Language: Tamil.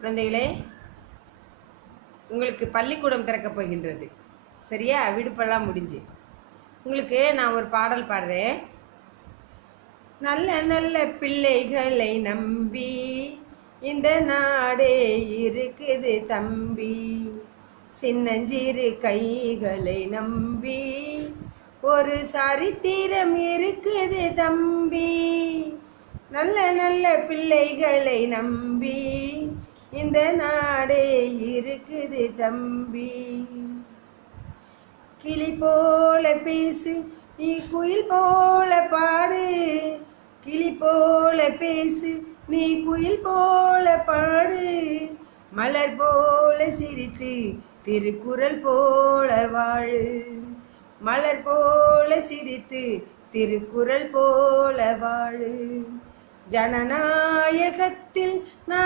குழந்தைகளே, உங்களுக்கு பள்ளிக்கூடம் திறக்கப் போகின்றது. சரியா? விடுப்பெல்லாம் முடிஞ்சு உங்களுக்கு நான் ஒரு பாடல் பாடுறேன். நல்ல நல்ல பிள்ளைகளை நம்பி இந்த நாடே இருக்குது தம்பி, சின்னஞ்சிறு கைகளை நம்பி ஒரு சரித்திரம் இருக்குது தம்பி. நல்ல நல்ல பிள்ளைகளை நம்பி இந்த நாடே இருக்குது தம்பி. கிளி போல பேசு, நீ குயில் போல பாடு, கிளி போல பேசு, நீ குயில் போல பாடு, மலர் போல சிரித்து திருக்குறள் போல வாழு, மலர் போல சிரித்து திருக்குறள் போல வாழு. ஜனநாயகத்தில்